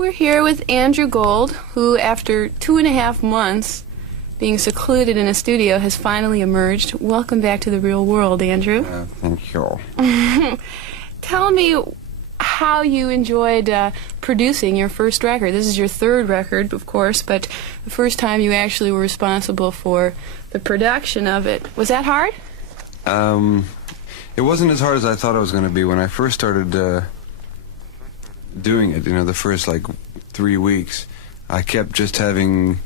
We're here with Andrew Gold, who, after 2.5 months being secluded in a studio, has finally emerged. Welcome back to the real world, Andrew. Thank you. Tell me how you enjoyed producing your first record. This is your third record, of course, but the first time you actually were responsible for the production of it. Was that hard? It wasn't as hard as I thought it was going to be. When I first started doing it, the first 3 weeks, I kept just having,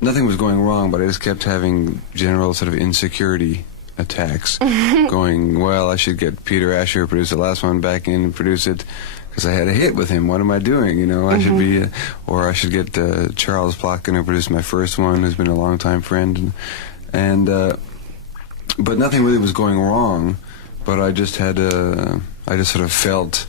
nothing was going wrong, but I just kept having general sort of insecurity attacks. Going, well, I should get Peter Asher, who produced the last one, back in and produce it, because I had a hit with him. What am I doing? I should be, or I should get Charles Plotkin, who produced my first one, who's been a longtime friend, but nothing really was going wrong. But I just had, I just sort of felt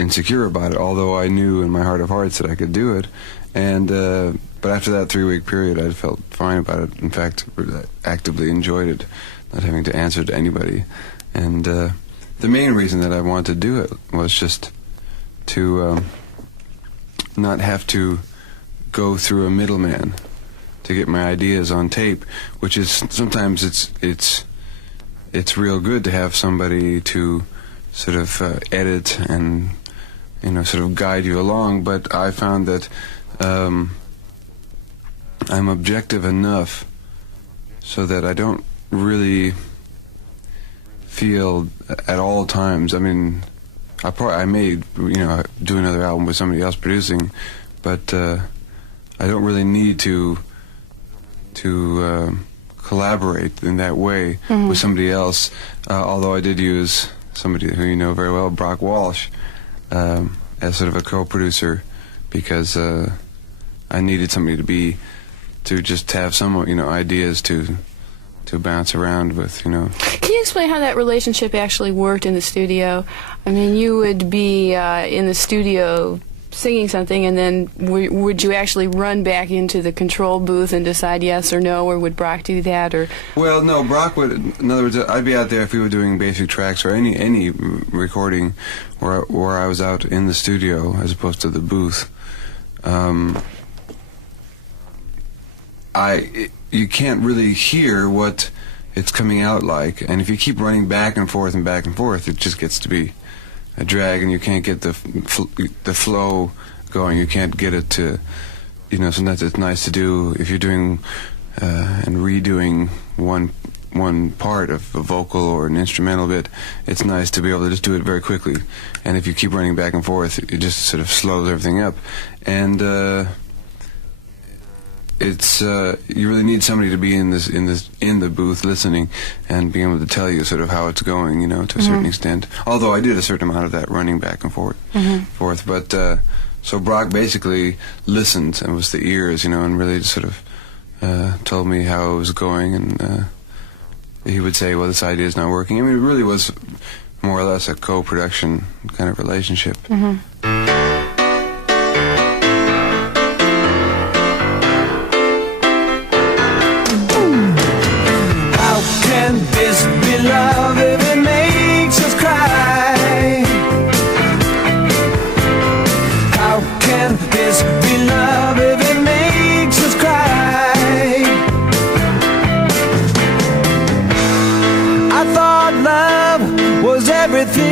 insecure about it, although I knew in my heart of hearts that I could do it. But after that 3-week period, I felt fine about it. In fact, I actively enjoyed it, not having to answer to anybody. And the main reason that I wanted to do it was just to not have to go through a middleman to get my ideas on tape, which is sometimes it's real good to have somebody to sort of edit and sort of guide you along. But I found that I'm objective enough so that I don't really feel at all times. I mean, I may do another album with somebody else producing, but I don't really need to collaborate in that way with somebody else, although I did use somebody who you know very well, Brock Walsh, as sort of a co-producer, because I needed somebody to just have some ideas to bounce around with. Can you explain how that relationship actually worked in the studio? I mean, you would be in the studio singing something, and then would you actually run back into the control booth and decide yes or no, or would Brock do that? Or well, no, Brock would. In other words, I'd be out there if we were doing basic tracks or any recording where I was out in the studio as opposed to the booth. You can't really hear what it's coming out like, and if you keep running back and forth, it just gets to be a drag, and you can't get the flow going. You can't get it to, sometimes it's nice to do if you're doing and redoing one part of a vocal or an instrumental bit. It's nice to be able to just do it very quickly, and if you keep running back and forth, it just sort of slows everything up, and you really need somebody to be in the booth listening and being able to tell you sort of how it's going, to a certain extent. Although I did a certain amount of that running back and forth. But so Brock basically listened and was the ears, and really just sort of told me how it was going, and he would say, well, this idea is not working. I mean, it really was more or less a co-production kind of relationship. This be love if it makes us cry? How can this be love if it makes us cry? I thought love was everything,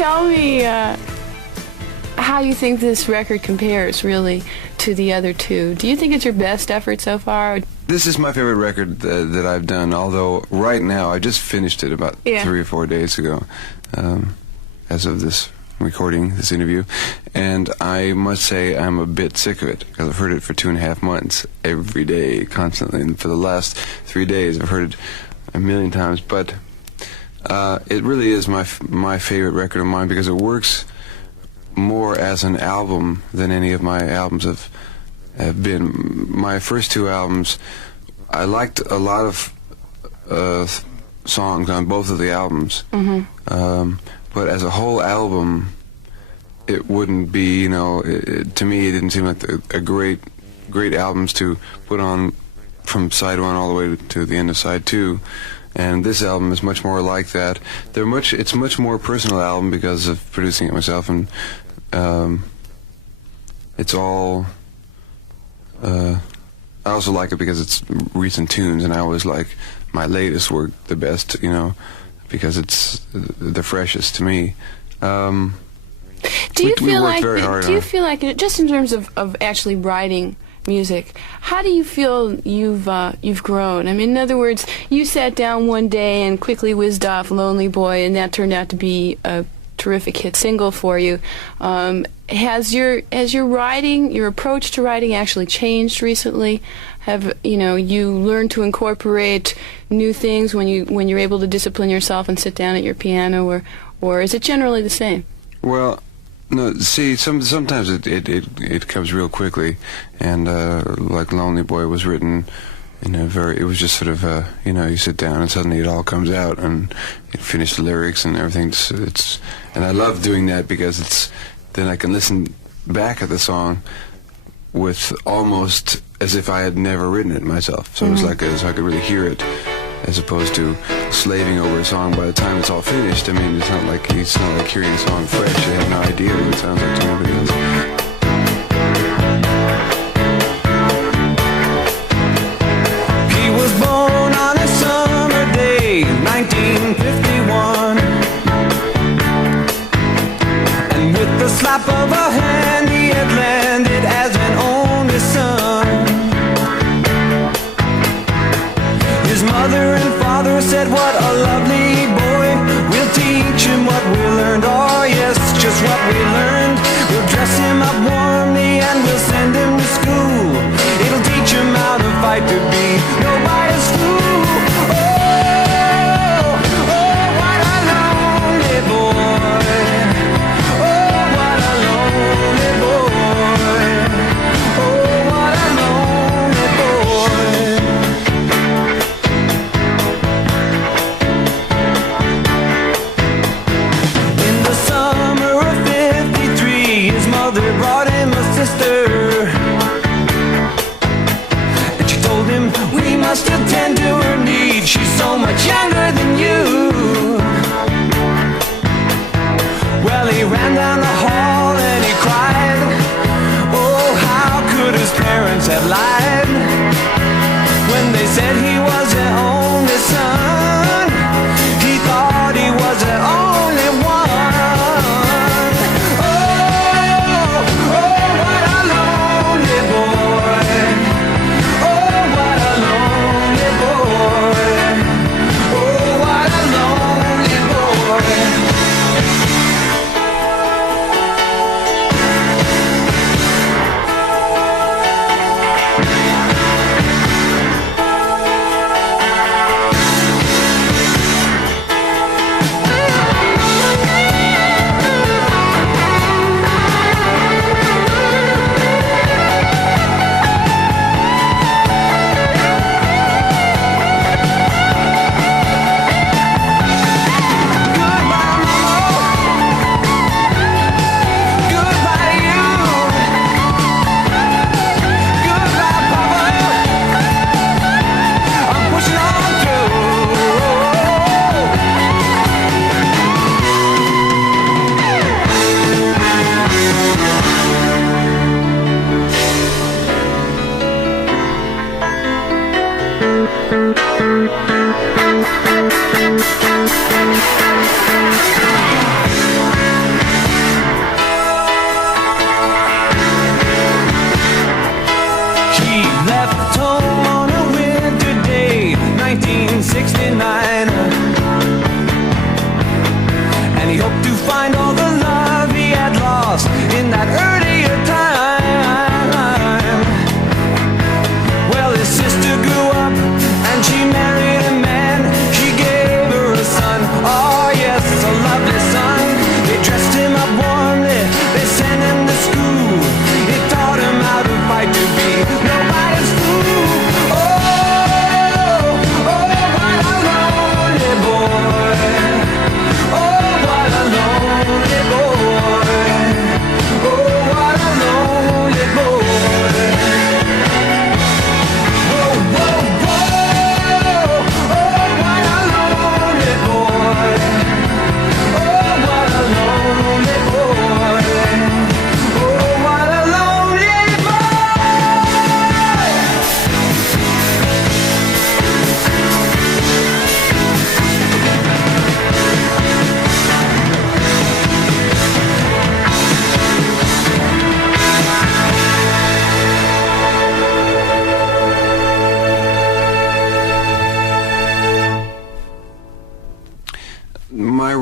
tell me how you think this record compares, really, to the other two. Do you think it's your best effort so far? This is my favorite record that I've done, although right now I just finished it about 3 or 4 days ago, as of this recording, this interview, and I must say I'm a bit sick of it, because I've heard it for 2.5 months, every day, constantly, and for the last 3 days I've heard it a million times, but it really is my favorite record of mine, because it works more as an album than any of my albums have been. My first 2 albums, I liked a lot of songs on both of the albums, but as a whole album, it wouldn't be, to me it didn't seem like a great albums to put on from side 1 all the way to the end of side 2. And this album is much more like that. It's much more personal album because of producing it myself, and it's all. I also like it because it's recent tunes, and I always like my latest work the best, because it's the freshest to me. Do you feel like just in terms of actually writing music, how do you feel you've grown? I mean, in other words, you sat down one day and quickly whizzed off "Lonely Boy," and that turned out to be a terrific hit single for you. Has your writing, your approach to writing, actually changed recently? Have you learned to incorporate new things when you're able to discipline yourself and sit down at your piano, or is it generally the same? Well, no. See, sometimes it comes real quickly, and like "Lonely Boy" was written in it was just sort of you sit down and suddenly it all comes out, and you finish the lyrics and everything. And I love doing that because then I can listen back at the song with almost as if I had never written it myself. So it's like so I could really hear it, as opposed to slaving over a song. By the time it's all finished, I mean, it's not like hearing a song fresh. You have no idea what it sounds like to anybody else. He was born on a summer day, 1951, and with the slap of a hand he had landed as an only son. His mother and father said, "What a lovely boy, we'll teach him what we learned." Oh yes, just what we learned. We'll dress him up warmly and we'll send him to school. It'll teach him how to fight to be nobody's fool. Oh, what a lonely boy. Oh, what a lonely boy. Oh, what a lonely boy. In the summer of '53, his mother brought him a sister. We must attend to her needs, she's so much younger than you. Well, he ran down the hall and he cried. Oh, how could his parents have lied when they said he was their only son? He thought he was their only one. Oh, what a lonely boy.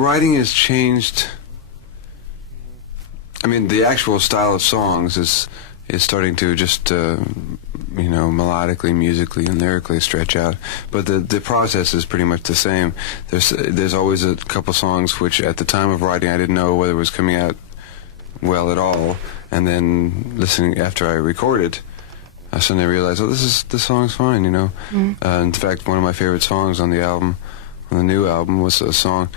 writing has changed. I mean, the actual style of songs is starting to just, melodically, musically, and lyrically stretch out. But the process is pretty much the same. There's always a couple songs which, at the time of writing, I didn't know whether it was coming out well at all. And then listening after I recorded, I suddenly realized, this song's fine, in fact, one of my favorite songs on the album, on the new album, was a song.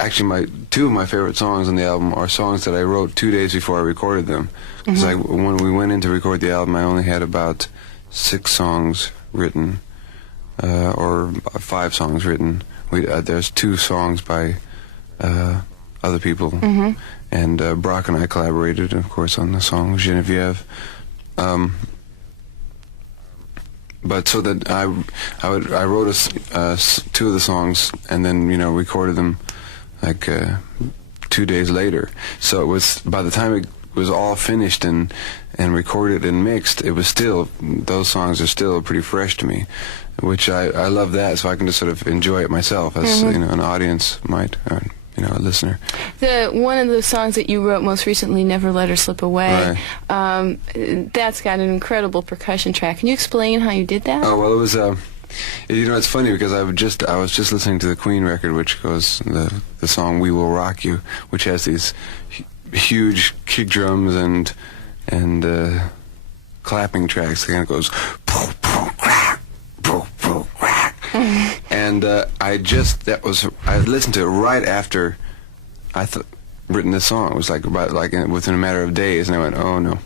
Actually, two of my favorite songs on the album are songs that I wrote 2 days before I recorded them. Because when we went in to record the album, I only had about 6 songs written, or 5 songs written. There's 2 songs by other people, and Brock and I collaborated, of course, on the song Genevieve. But so that I wrote 2 of the songs and then recorded them like 2 days later. So it was, by the time it was all finished and recorded and mixed, it was still, those songs are still pretty fresh to me, which I love that, so I can just sort of enjoy it myself as an audience might, or, a listener. One of the songs that you wrote most recently, Never Let Her Slip Away, that's got an incredible percussion track. Can you explain how you did that? Oh, well, it was it's funny because I was just listening to the Queen record, which goes the song "We Will Rock You," which has these huge kick drums and clapping tracks. It kind of goes poof, poof, crack, poof, poof, crack. And I listened to it right after I written this song. It was within a matter of days, and I went, oh no.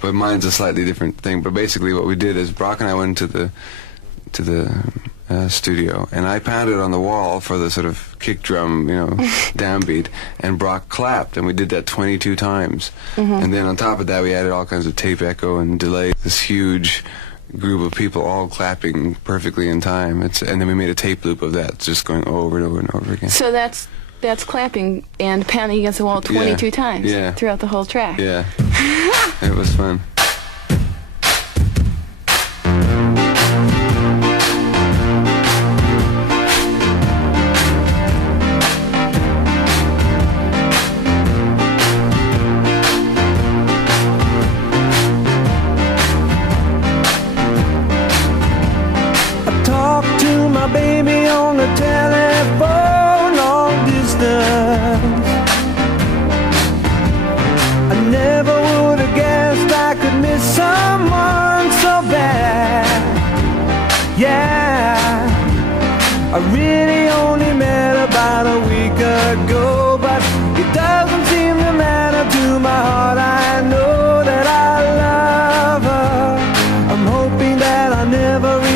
But mine's a slightly different thing. But basically, what we did is Brock and I went to the studio, and I pounded on the wall for the sort of kick drum, downbeat, and Brock clapped, and we did that 22 times. And then on top of that, we added all kinds of tape echo and delay. This huge group of people all clapping perfectly in time. And then we made a tape loop of that, just going over and over and over again. So that's clapping and pounding against the wall 22 times throughout the whole track. Yeah, it was fun. Baby on the telephone, long distance. I never would have guessed I could miss someone so bad. Yeah, I really only met about a week ago, but it doesn't seem to matter to my heart. I know that I love her. I'm hoping that I never recover,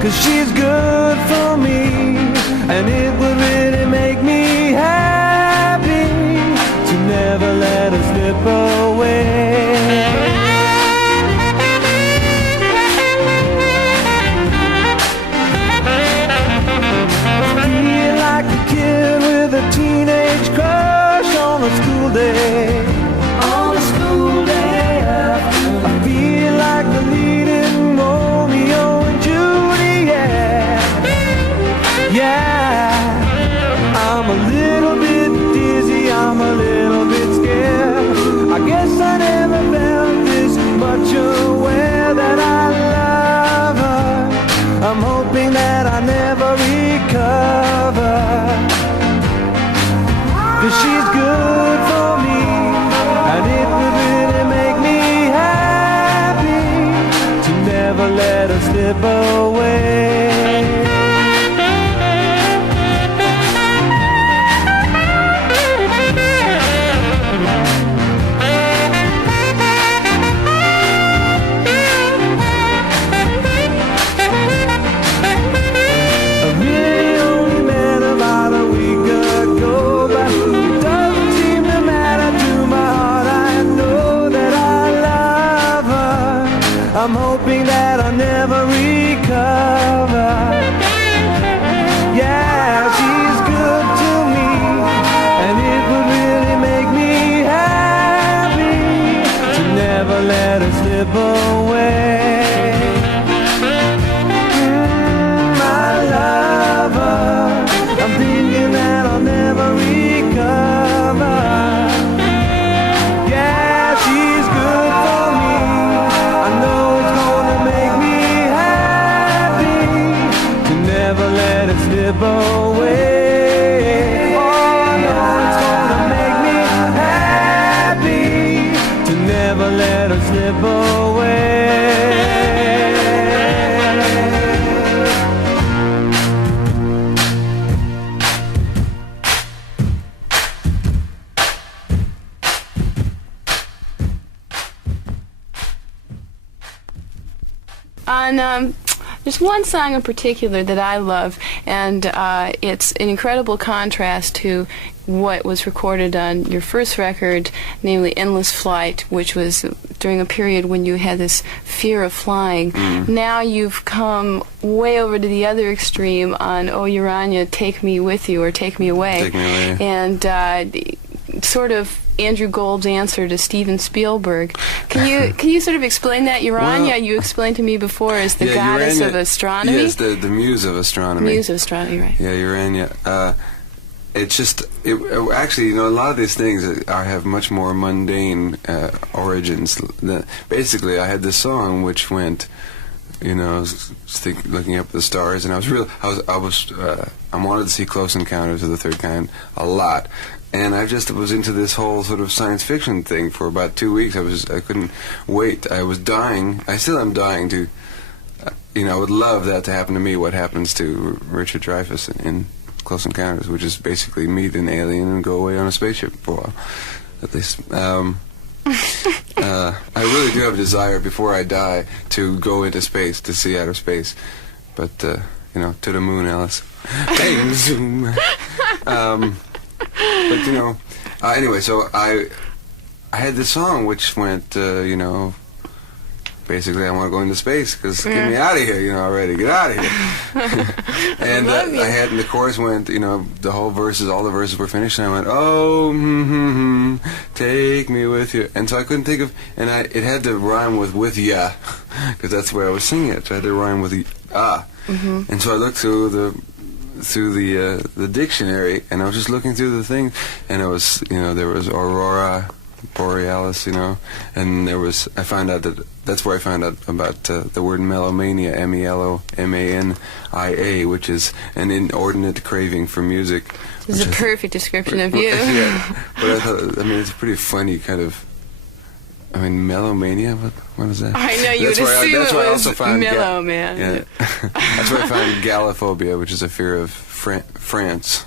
'cause she's good for me, and it would really make me happy to never let her slip away. I feel like a kid with a teenage crush on a school day. On a school day, I feel like the leading Romeo and Juliet. Yeah, I'm a little bit dizzy, I'm a little bit scared. I guess I never felt this much aware that I love her. I'm hoping that I never recover, 'cause she's good for me. slip away. Oh, I know it's gonna make me happy to never let her slip away. On there's one song in particular that I love, and it's an incredible contrast to what was recorded on your first record, namely Endless Flight, which was during a period when you had this fear of flying. Now you've come way over to the other extreme on Oh Urania, Take Me With You, or Take Me Away. Take Me Away. And sort of Andrew Gold's answer to Steven Spielberg. Can you sort of explain that? Urania, Well, you explained to me before, is the goddess Urania, of astronomy. Yes, the muse of astronomy. Muse of astronomy, right? Yeah, Urania. It's just, actually, you know, a lot of these things have much more mundane origins. Basically, I had this song which went, you know, I was looking up at the stars, and I wanted to see Close Encounters of the Third Kind a lot. And I just was into this whole sort of science fiction thing for about 2 weeks. I couldn't wait. I was dying. I still am dying to, you know, I would love that to happen to me, what happens to Richard Dreyfuss in Close Encounters, which is basically meet an alien and go away on a spaceship for a while, at least. I really do have a desire before I die to go into space, to see outer space. But, you know, to the moon, Alice. Bang, zoom. But, you know, anyway, so I had this song which went, you know, basically I want to go into space because get me out of here, you know, already. Get out of here. And I had, and the chorus went, you know, all the verses were finished, and I went, oh, take me with you. And so I couldn't think of, and it had to rhyme with ya, because that's where I was singing it, so I had to rhyme with And so I looked through the dictionary, and I was just looking through the thing, and it was, you know, there was Aurora Borealis, you know, and I found out that's where I found out about the word melomania, melomania, which is an inordinate craving for music. This is a perfect description of you. Yeah, but I thought, I mean, it's a pretty funny kind of, I mean, melomania, what is that? I know, you would assume it was mellow, man. Yeah. That's where I found gallophobia, which is a fear of France,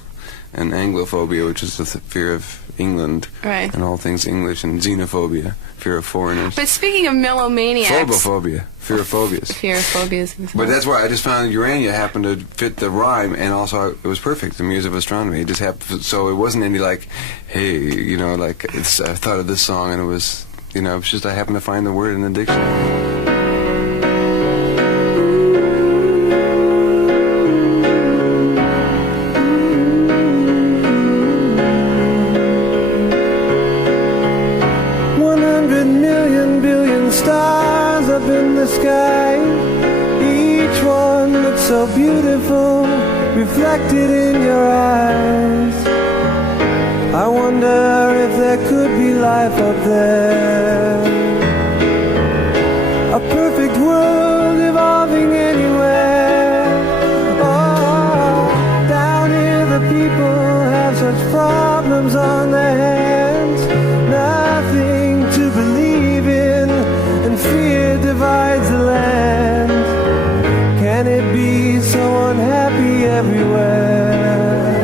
and anglophobia, which is the fear of England, right, and all things English, and xenophobia, fear of foreigners. But speaking of melomaniacs... Phobophobia, fear of phobias. Fear of phobias. But that's why I just found Urania happened to fit the rhyme, and also it was perfect, the muse of astronomy. It just happened, so it wasn't any like, hey, you know, like, I thought of this song, and it was, you know, it's just I happened to find the word in the dictionary. 100 million billion stars up in the sky. Each one looks so beautiful, reflected in your eyes. I wonder if there could be life up there. A perfect world evolving anywhere. Oh, down here the people have such problems on their hands. Nothing to believe in, and fear divides the land. Can it be so unhappy everywhere?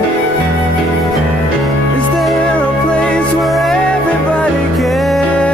Is there a place where everybody cares?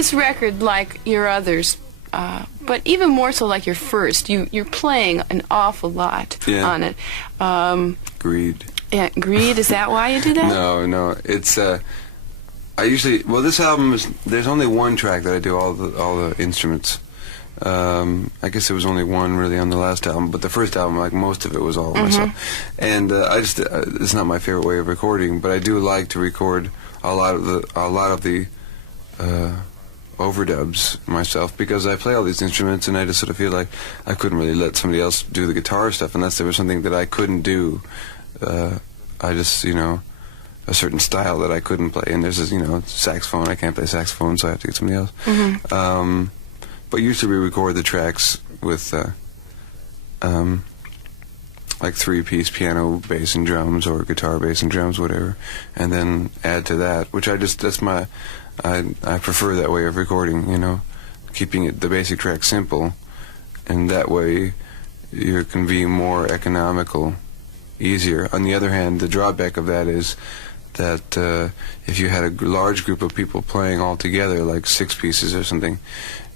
this record, like your others, but even more so like your first, you're playing an awful lot on it. Greed. Yeah, Greed. Is that why you do that? No. It's I usually this album is there's only one track that I do all the instruments. I guess there was only one really on the last album, but the first album, like most of it, was all myself. And I just it's not my favorite way of recording, but I do like to record a lot of the overdubs myself, because I play all these instruments and I just sort of feel like I couldn't really let somebody else do the guitar stuff unless there was something that I couldn't do. I just, a certain style that I couldn't play, and there's this, saxophone. I can't play saxophone, so I have to get somebody else. But usually we record the tracks with like 3-piece piano, bass, and drums, or guitar, bass, and drums, whatever, and then add to that, which I prefer that way of recording, keeping the basic track simple, and that way you can be more economical, easier. On the other hand, the drawback of that is that if you had a large group of people playing all together, like 6 pieces or something,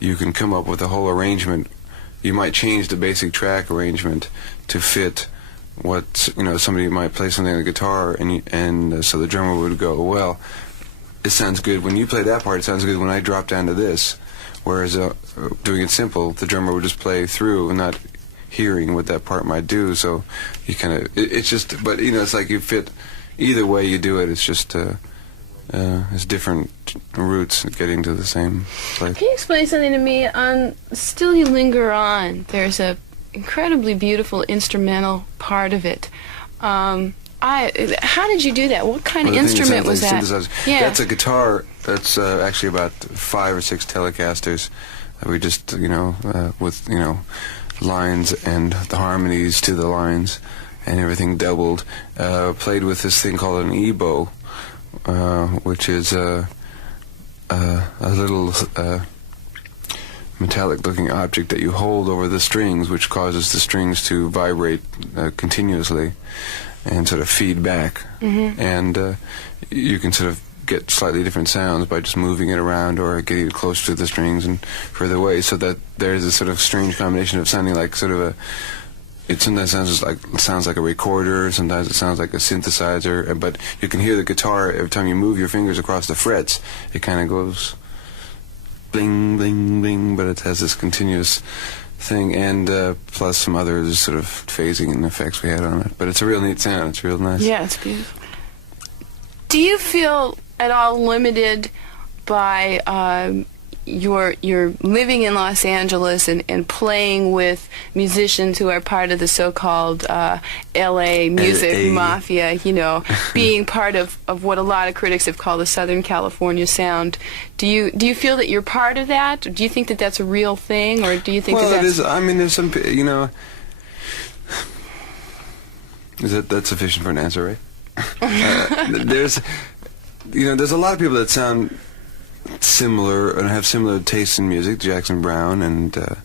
you can come up with a whole arrangement. You might change the basic track arrangement to fit what, somebody might play something on the guitar, and so the drummer would go, well, it sounds good when you play that part, it sounds good when I drop down to this. Whereas doing it simple, the drummer would just play through and not hearing what that part might do. So you kind of, it's just, but it's like you fit, either way you do it, it's just, it's different routes getting to the same place. Can you explain something to me? On Still You Linger On, there's a incredibly beautiful instrumental part of it. How did you do that? What kind of instrument was that? Yeah. That's a guitar. That's actually about 5 or 6 Telecasters. We just, with, lines and the harmonies to the lines and everything doubled. Played with this thing called an EBow, which is a little metallic-looking object that you hold over the strings, which causes the strings to vibrate continuously and sort of feed back. And you can sort of get slightly different sounds by just moving it around or getting it closer to the strings and further away, so that there's a sort of strange combination of sounding like sort of it sometimes sounds like a recorder, sometimes it sounds like a synthesizer, but you can hear the guitar every time you move your fingers across the frets. It kind of goes bling, bling, bling, but it has this continuous thing, and plus some other sort of phasing and effects we had on it. But it's a real neat sound. It's real nice. Yeah, it's beautiful. Do you feel at all limited by your living in Los Angeles and playing with musicians who are part of the so-called L.A. music mafia, being part of what a lot of critics have called the Southern California sound? Do you feel that you're part of that? Do you think that that's a real thing, or do you think well, that that's... it is. I mean, there's some, is that sufficient for an answer, right? There's a lot of people that sound similar and have similar tastes in music. Jackson Browne and the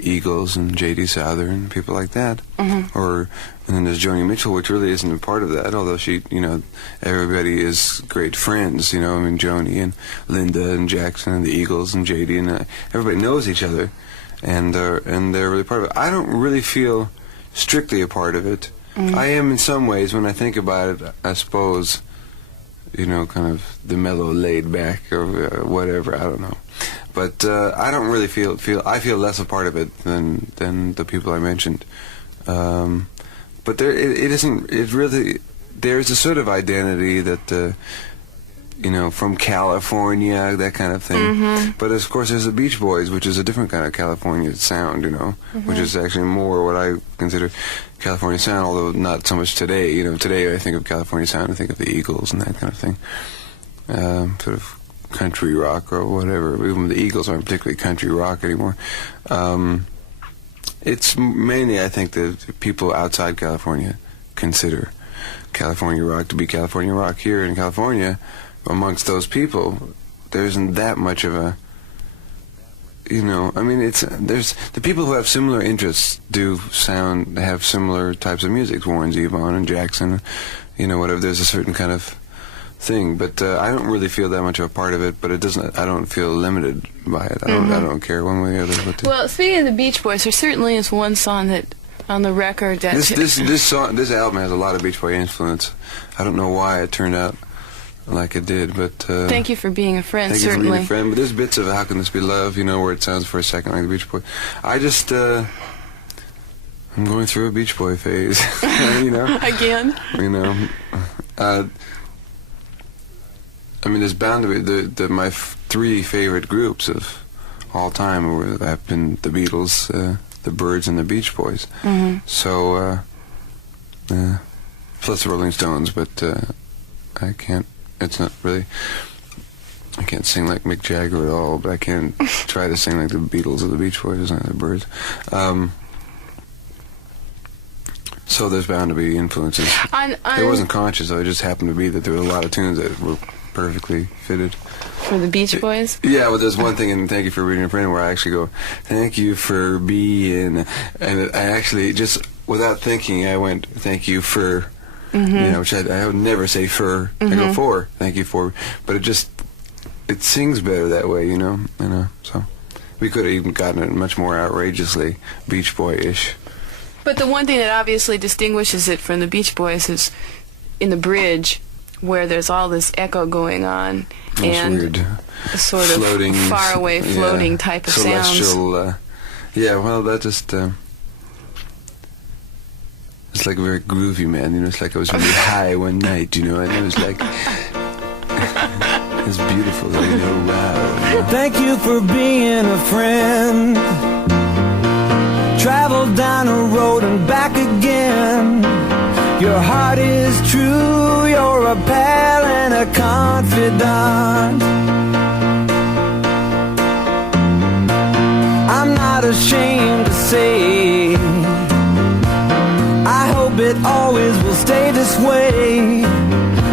Eagles and J.D. Souther and people like that. And then there's Joni Mitchell, which really isn't a part of that, although she, everybody is great friends. Joni and Linda and Jackson and the Eagles and J.D. and everybody knows each other, and they're really part of it. I don't really feel strictly a part of it. I am in some ways when I think about it, I suppose. Kind of the mellow, laid back, or whatever. I don't know, but I don't really feel. I feel less a part of it than the people I mentioned. But there, it isn't. It really. There's a sort of identity that, from California, that kind of thing. But of course, there's the Beach Boys, which is a different kind of California sound. Which is actually more what I consider California sound, although not so much today. Today I think of California sound, I think of the Eagles and that kind of thing. Sort of country rock or whatever. Even the Eagles aren't particularly country rock anymore. It's mainly, I think, that people outside California consider California rock to be California rock. Here in California, amongst those people, there isn't that much of a... there's the people who have similar interests have similar types of music. Warren Zevon and Jackson, whatever. There's a certain kind of thing. But I don't really feel that much of a part of it. But it doesn't. I don't feel limited by it. I don't care one way or the other. But Well, speaking of the Beach Boys, there certainly is one song that on the record that this album has a lot of Beach Boy influence. I don't know why it turned out like it did, but Thank You for Being a Friend, Thank You for certainly. Being a Friend. But there's bits of How Can This Be Love, you know, where it sounds for a second like the Beach Boy. I just I'm going through a Beach Boy phase, you know. Again? You know, I mean, there's bound to be my three favorite groups of all time have been the Beatles, the Byrds, and the Beach Boys. So, plus the Rolling Stones, but I can't. It's not really. I can't sing like Mick Jagger at all, but I can try to sing like the Beatles or the Beach Boys or the Byrds. So there's bound to be influences. It wasn't conscious, though. It just happened to be that there were a lot of tunes that were perfectly fitted. For the Beach Boys? Yeah, well, there's one thing in Thank You for Being a Friend where I actually go, thank you for being, and I actually, just without thinking, I went, thank you for, you know, which I would never say for. I go for, thank you for, but it sings better that way, you know, so we could have even gotten it much more outrageously Beach Boy-ish. But the one thing that obviously distinguishes it from the Beach Boys is in the bridge, where there's all this echo going on, and weird a sort floating, of faraway floating type of celestial, sounds. Yeah, well, that just it's like a very groovy, man. You know, it's like I was really high one night, you know, and it was like it's beautiful, you know, wow. You know? Thank you for being a friend. Travel down a road and back again. Your heart is true, you're a pal and a confidant. I'm not ashamed to say, I hope it always will stay this way.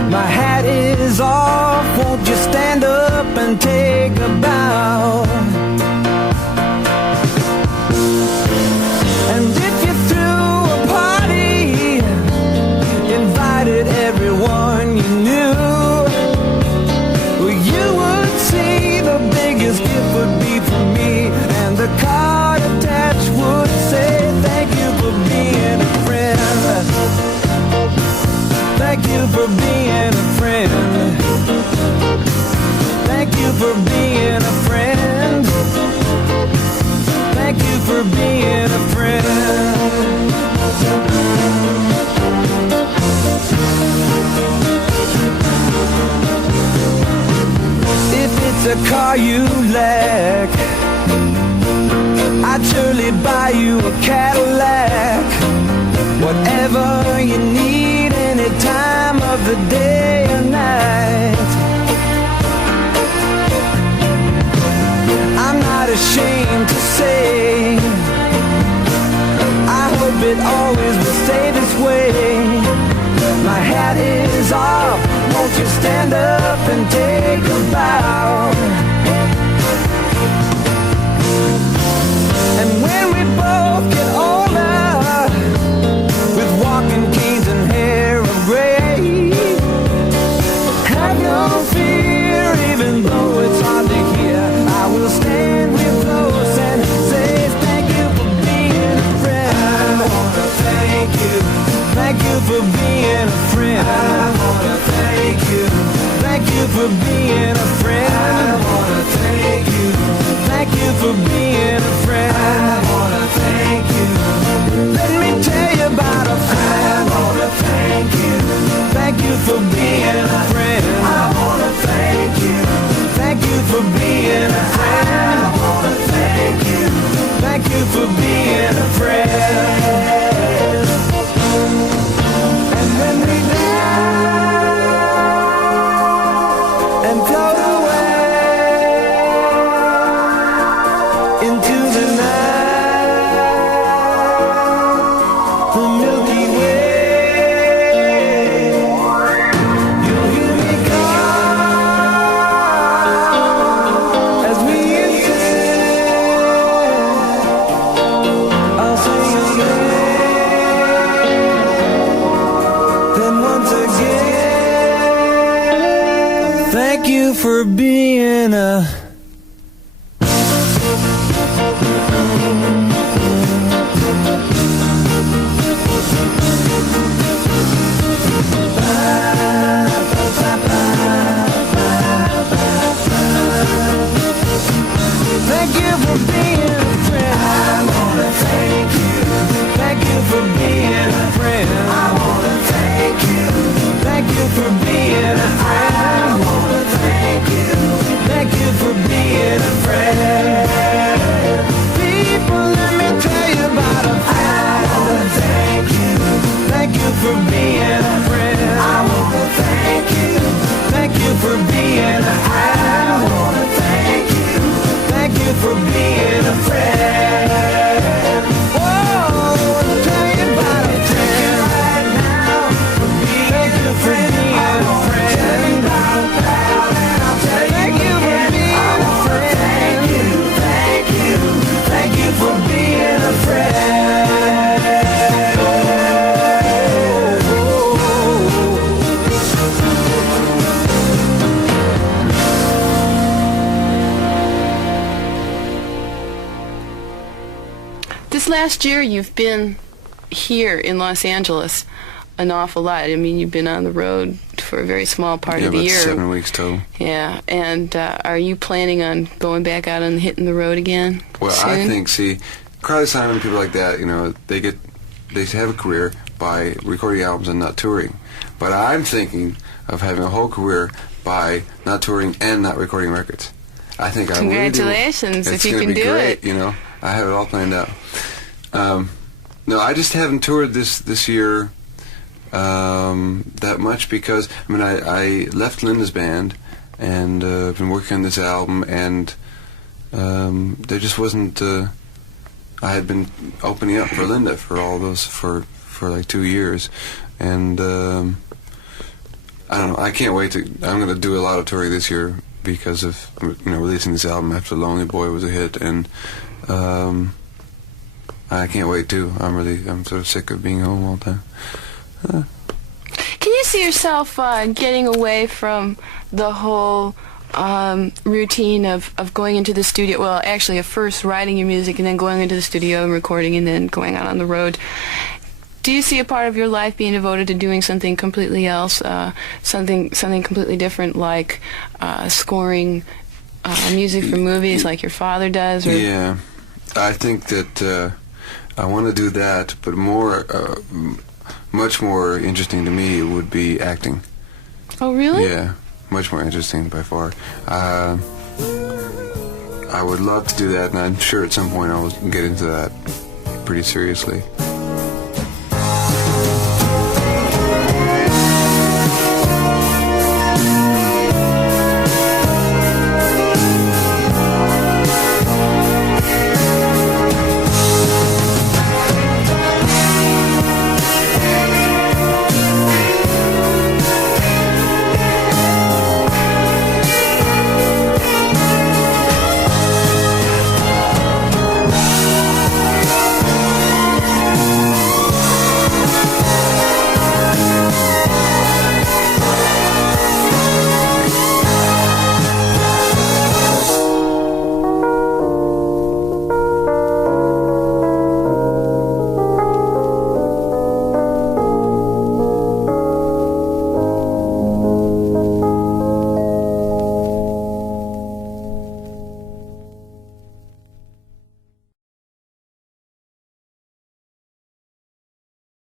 My hat is off, won't you stand up and take a bow? And if you threw a party, invited everyone you knew, well, you would see the biggest gift would be from me, and the card attached would say, thank you for being a friend. Thank you for being a friend. Thank you for being a friend. Thank you for being a friend. If it's a car you lack, I'd surely buy you a Cadillac. Whatever you need, any time of the day or night. I'm not ashamed to say, I hope it always will stay this way. My hat is off, won't you stand up and take a bow? And when we both get older, with walking canes and hair of gray, have no fear, even though it's hard to hear, I will stand real close and say thank you for being a friend. I wanna thank you. Thank you for being a friend. I wanna thank you. Thank you for being for being a Thank you for being a friend. I wanna thank you. Thank you for being a friend. I wanna thank you. Thank you for being a friend. I wanna thank you. Thank you for being a friend. People, let me tell you about a friend. I wanna thank you. Thank you for being a friend. I wanna thank you. Thank you for being a friend. I wanna thank you. Thank you for being a friend. Oh, I wanna tell you about a friend right now. Thank you for being a friend. Thank you for being a friend. Thank you, thank you, thank you for being a friend. This last year, you've been here in Los Angeles an awful lot. I mean, you've been on the road for a very small part of the about year. 7 weeks total. Yeah, and are you planning on going back out and hitting the road again? Well, soon? I think, see, Carly Simon, people like that, you know, they have a career by recording albums and not touring. But I'm thinking of having a whole career by not touring and not recording records. I think I really do. Congratulations, if you It's can going to be do great, it. you know. I have it all planned out. No, I just haven't toured this year that much because, I mean, I left Linda's band and been working on this album, and there just wasn't. I had been opening up for Linda for all those for like 2 years, and I don't know. I can't wait to. I'm going to do a lot of touring this year because of releasing this album after Lonely Boy was a hit, and I can't wait too. I'm sort of sick of being home all the time. Can you see yourself getting away from the whole routine of going into the studio? Well, actually, of first writing your music and then going into the studio and recording and then going out on the road. Do you see a part of your life being devoted to doing something completely else, something completely different, like scoring music for movies, like your father does? Or? Yeah, I think that I want to do that, but much more interesting to me would be acting. Oh, really? Yeah, much more interesting by far. I would love to do that, and I'm sure at some point I will get into that pretty seriously.